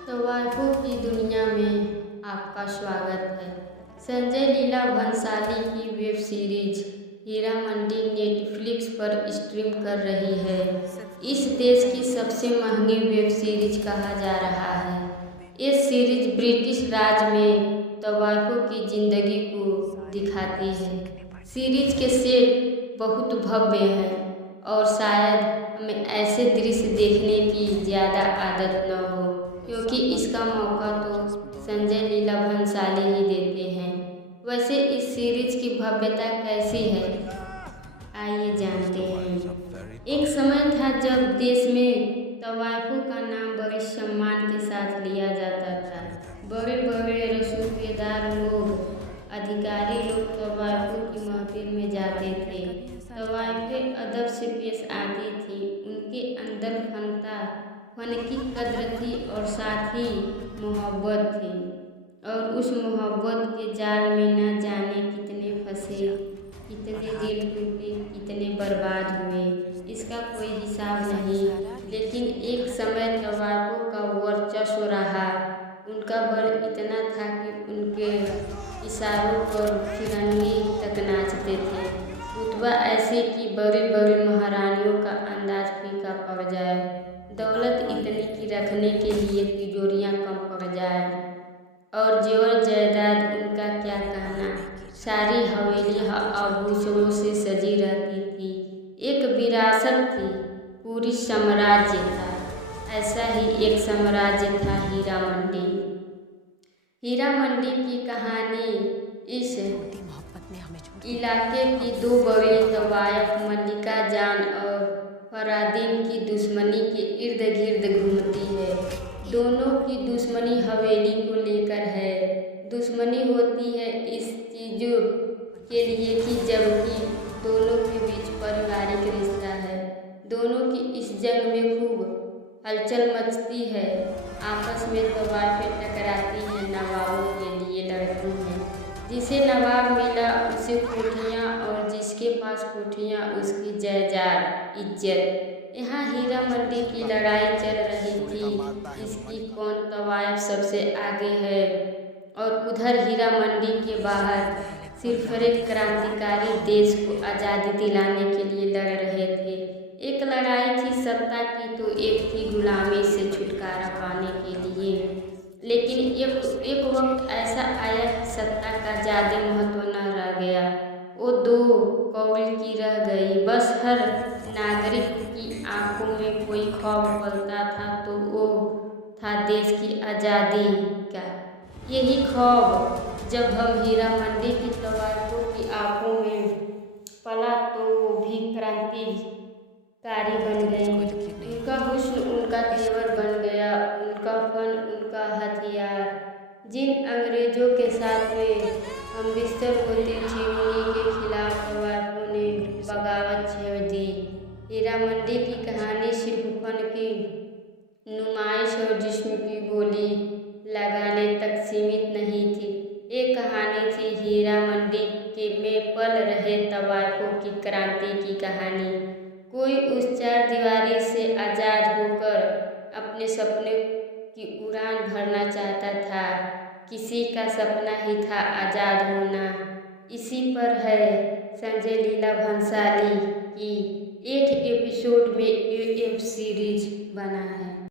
तवायफों की दुनिया में आपका स्वागत है। संजय लीला भंसाली की web series Heera Mandi Netflix पर स्ट्रीम कर रही है। इस देश की सबसे महंगी वेब सीरीज कहा जा रहा है। ये सीरीज ब्रिटिश राज में तवायफों की जिंदगी को दिखाती है। सीरीज के सेट बहुत भव्य हैं और शायद हमें ऐसे दृश्य देखने की ज़्यादा आदत न हो, क्योंकि इसका मौका तो संजय लीला भंसाली ही देते हैं। वैसे इस सीरीज की भव्यता कैसी है, आइए जानते हैं। एक समय था जब देश में तवायफों का नाम बड़े सम्मान के साथ लिया जाता था। बड़े बड़े रसूखदार लोग, अधिकारी लोग तवायफों की महफिल में जाते थे। तवायफें अदब से पेश आती थी। उनके अंदर फन की कद्र थी और साथ ही मोहब्बत थी। और उस मोहब्बत के जाल में न जाने कितने फंसे, कितने दिल टूटे, कितने बर्बाद हुए, इसका कोई हिसाब नहीं। लेकिन एक समय तवायफों का वर्चस्व रहा। उनका बल इतना था कि उनके इशारों पर फिरंगी तक नाचते थे। रुतबा ऐसे कि बड़ी बड़ी महारानियों का अंदाज फीका पड़ जाए। दौलत इतनी की रखने के लिए तिजोरियां कम पड़ जाए। और जेवर जायदाद उनका क्या कहना, सारी हवेलियां आभूषणों से सजी रहती थी। एक विरासत थी, पूरी साम्राज्य था। ऐसा ही एक साम्राज्य था हीरा मंडी। हीरा मंडी की कहानी इस इलाके की दो बड़ी तवायफ मल्लिका जान और फरादीन की दुश्मनी के इर्द गिर्द घूमती है। दोनों की दुश्मनी हवेली को लेकर है। दुश्मनी होती है इस चीज़ों के लिए कि जबकि दोनों के बीच पारिवारिक रिश्ता है। दोनों की इस जंग में खूब हलचल मचती है। आपस में तवायफें टकराती हैं, नवाबों के लिए लड़ती हैं। जिसे नवाब मिला उसे कोठियाँ और जिसके पास कोठियाँ उसकी जायदाद, इज्जत। यहाँ हीरा मंडी की लड़ाई चल रही थी, इसकी कौन तवायफ सबसे आगे है। और उधर हीरा मंडी के बाहर सिरफरे क्रांतिकारी देश को आज़ादी दिलाने के लिए लड़ रहे थे। एक लड़ाई थी सत्ता की तो एक थी गुलामी से छुटकारा पाने के लिए। लेकिन एक वक्त ऐसा आया कि सत्ता का ज़्यादा महत्व न रह गया। वो दो कौल की रह गई। बस हर नागरिक की आंखों में कोई ख्वाब पलता था तो वो था देश की आज़ादी का। यही ख्वाब जब हम हीरा मंडी की तवायफों की आंखों में पला तो वो भी क्रांतिकारी बन गई। उनका हुस्न उनका तेवर बन गया, उनका फन उनका हथियार। जिन अंग्रेजों के साथ में हम बिस्तर होते थे उन्हीं के खिलाफ तवायफों ने बगावत छेड़ दी। हीरा मंडी की कहानी सिर्फ फन की नुमाइश और जिस्म की गोली लगाने तक सीमित नहीं थी। एक कहानी थी हीरा मंडी के में पल रहे तवायफों की क्रांति की कहानी। कोई उस चार दीवारी से आज़ाद होकर अपने सपने की उड़ान भरना चाहता था। किसी का सपना ही था आज़ाद होना। इसी पर है संजय लीला भंसाली की 8 एपिसोड में वेब सीरीज बना है।